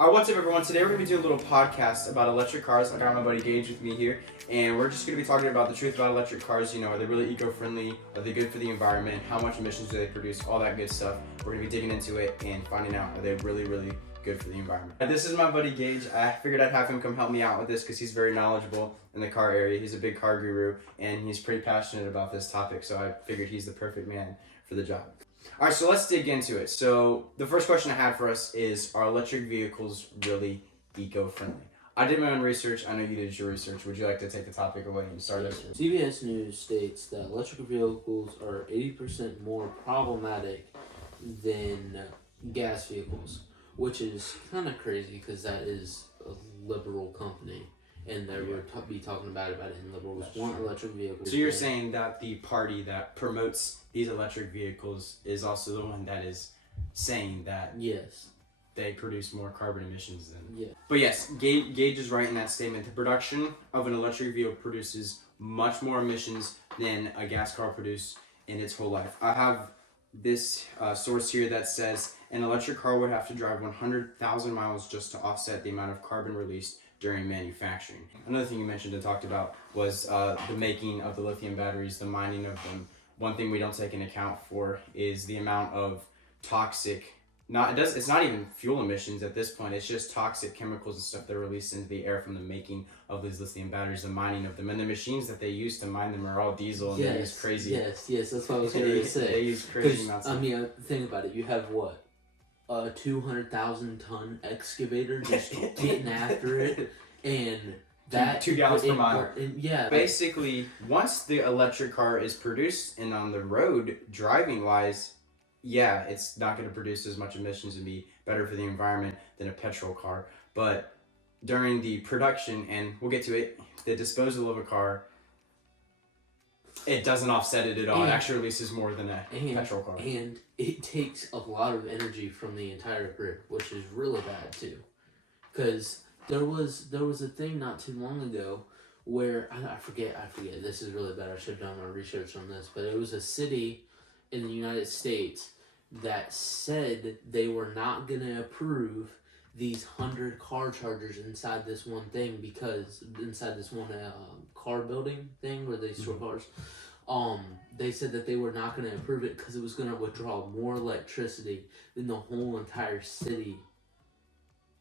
What's up, everyone? Today we're going to be doing a little podcast about electric cars. I got my buddy Gage with me here, and we're just going to be talking about the truth about electric cars. You know, are they really eco-friendly? Are they good for the environment? How much emissions do they produce? All that good stuff. We're going to be digging into it and finding out, are they really, really good for the environment? This is my buddy Gage. I figured I'd have him come help me out with this because he's very knowledgeable in the car area. He's a big car guru, and he's pretty passionate about this topic, so I figured he's the perfect man for the job. All right, so let's dig into it. So the first question I have for us is, are electric vehicles really eco-friendly? I did my own research. I know you did your research. Would you like to take the topic away and start us? CBS News states that electric vehicles are 80% more problematic than gas vehicles, which is kind of crazy because that is a liberal company. And they would be talking about it, and liberals want electric vehicles. So you're saying that the party that promotes these electric vehicles is also the one that is saying that yes, they produce more carbon emissions than... Yeah. But yes, Gage is right in that statement. The production of an electric vehicle produces much more emissions than a gas car produced in its whole life. I have this source here that says an electric car would have to drive 100,000 miles just to offset the amount of carbon released during manufacturing. Another thing you mentioned and talked about was the making of the lithium batteries, the mining of them. One thing we don't take into account for is the amount of toxic, it's not even fuel emissions at this point, it's just toxic chemicals and stuff that are released into the air from the making of these lithium batteries, the mining of them. And the machines that they use to mine them are all diesel, and they use crazy... Yes, that's what I was going to say. They use crazy amounts of... think about it. You have what? A 200,000 ton excavator just getting after it, and that 2 gallons per mile. Yeah. Basically, once the electric car is produced and on the road, driving wise, yeah, it's not going to produce as much emissions and be better for the environment than a petrol car. But during the production, and we'll get to it, the disposal of a car, it doesn't offset it at all. It actually releases more than a petrol car. And it takes a lot of energy from the entire grid, which is really bad too. Because there was a thing not too long ago where, I forget, this is really bad, I should have done my research on this, but it was a city in the United States that said they were not going to approve these 100 car chargers inside this one thing, because inside this one car building thing where they store cars, they said that they were not going to approve it because it was going to withdraw more electricity than the whole entire city.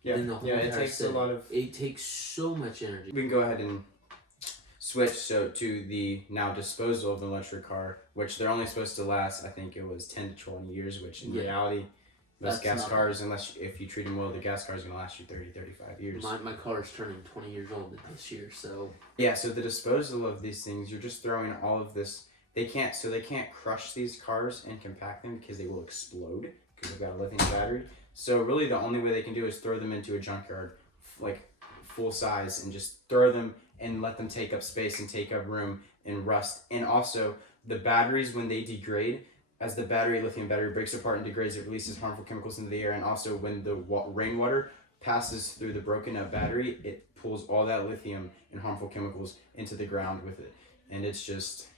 It takes a lot of... It takes so much energy. We can go ahead and switch to the now disposal of an electric car, which they're only supposed to last, I think it was 10 to 20 years, which in reality... Most gas cars, if you treat them well, the gas car is going to last you 30, 35 years. My car is turning 20 years old this year, so... Yeah, so the disposal of these things, you're just throwing all of this... They can't crush these cars and compact them because they will explode because they've got a lithium battery. So really the only way they can do is throw them into a junkyard, like full size, and just throw them and let them take up space and take up room and rust. And also, the batteries, when they degrade... As the lithium battery breaks apart and degrades, it releases harmful chemicals into the air. And also when the rainwater passes through the broken up battery, it pulls all that lithium and harmful chemicals into the ground with it. And it's just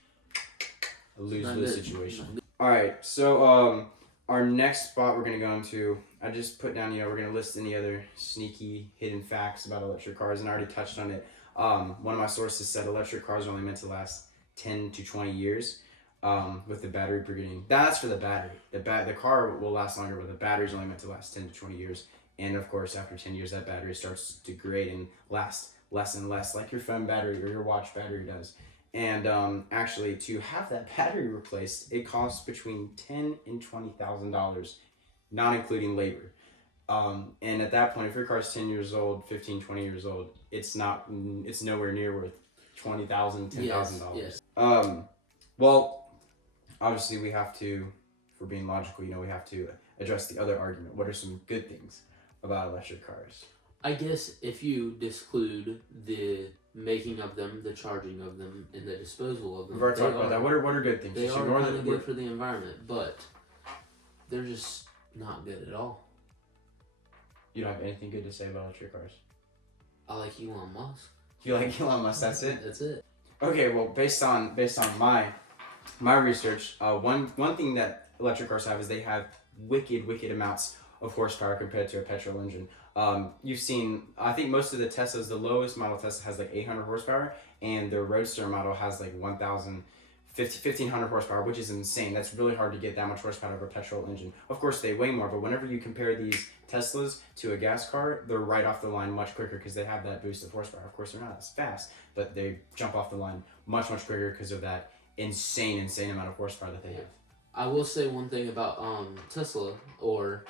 a lose-lose situation. All right, so our next spot we're going to go into, I just put down, we're going to list any other sneaky hidden facts about electric cars, and I already touched on it. One of my sources said electric cars are only meant to last 10 to 20 years. With the battery brigading. That's for the battery. The car will last longer, but the battery's only meant to last 10 to 20 years. And of course, after 10 years, that battery starts to degrade and last less and less, like your phone battery or your watch battery does. And actually, to have that battery replaced, it costs between $10,000 and $20,000, not including labor. And at that point, if your car's 10 years old, 15, 20 years old, it's nowhere near worth $20,000, $10,000. Yes. Well, obviously we have to, if we're being logical, we have to address the other argument. What are some good things about electric cars? I guess if you disclude the making of them, the charging of them, and the disposal of them. We've already talked about that. What are good things? They are kind of good for the environment, but they're just not good at all. You don't have anything good to say about electric cars? I like Elon Musk. You like Elon Musk? That's it? That's it. Okay, well, based on my research, one thing that electric cars have is they have wicked amounts of horsepower compared to a petrol engine. You've seen, I think most of the Teslas, the lowest model Tesla has like 800 horsepower, and the Roadster model has like 1,500 horsepower, which is insane. That's really hard to get that much horsepower out of a petrol engine. Of course, they weigh more, but whenever you compare these Teslas to a gas car, they're right off the line much quicker because they have that boost of horsepower. Of course, they're not as fast, but they jump off the line much quicker because of that insane amount of horsepower that they have. I will say one thing about Tesla or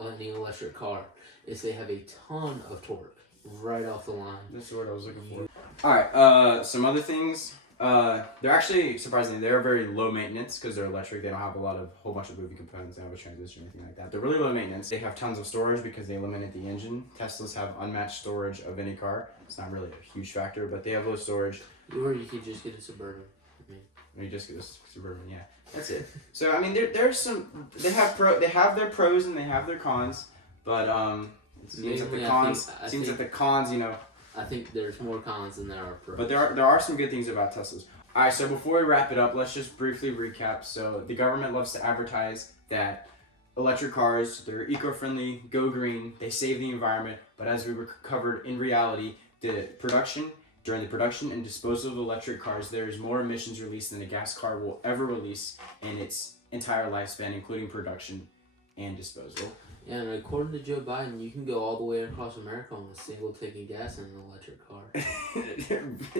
any electric car is they have a ton of torque right off the line. That's the word I was looking for. All right, some other things. They're actually, surprisingly, they're very low maintenance because they're electric. They don't have whole bunch of moving components. They don't have a transmission or anything like that. They're really low maintenance. They have tons of storage because they eliminate the engine. Teslas have unmatched storage of any car. It's not really a huge factor, but they have low storage. Or you could just get a Suburban. Or you just get a Suburban, yeah. That's it. So, I mean, there's some, they have their pros and they have their cons, but it seems that the cons, you know. I think there's more cons than there are pros. But there are some good things about Teslas. All right, so before we wrap it up, let's just briefly recap. So the government loves to advertise that electric cars, they're eco-friendly, go green, they save the environment. But as we covered in reality, during the production and disposal of electric cars, there is more emissions released than a gas car will ever release in its entire lifespan, including production and disposal. Yeah, and according to Joe Biden, you can go all the way across America on a single tank of gas in an electric car.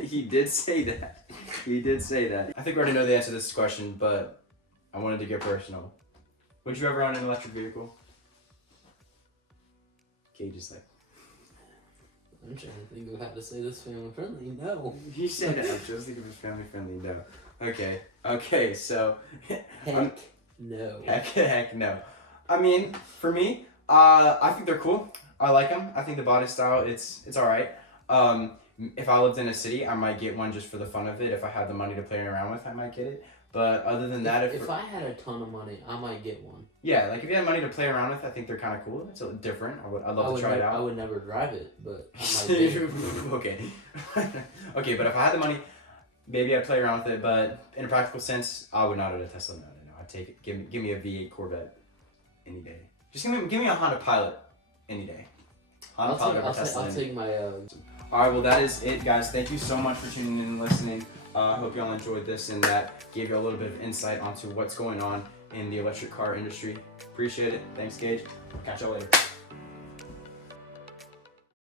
He did say that. I think we already know the answer to this question, but I wanted to get personal. Would you ever own an electric vehicle? Cage is like, I'm trying to think of how to say this family friendly. No. you said it. I'm just thinking of family friendly. No. Okay. So, no. Heck no. I mean, for me, I think they're cool. I like them. I think the body style, it's all right. If I lived in a city, I might get one just for the fun of it. If I had the money to play around with, I might get it. But other than that, if I had a ton of money, I might get one. Yeah, like if you had money to play around with, I think they're kind of cool. It's different. I'd love to try it out. I would never drive it, but I might get it. Okay. Okay, but if I had the money, maybe I'd play around with it. But in a practical sense, I would not own a Tesla. No. I'd take it. Give me a V8 Corvette any day. Just give me a Honda Pilot any day. I'll take my. All right, well, that is it, guys. Thank you so much for tuning in and listening. I hope y'all enjoyed this and that gave you a little bit of insight onto what's going on in the electric car industry. Appreciate it. Thanks, Gage. Catch y'all later.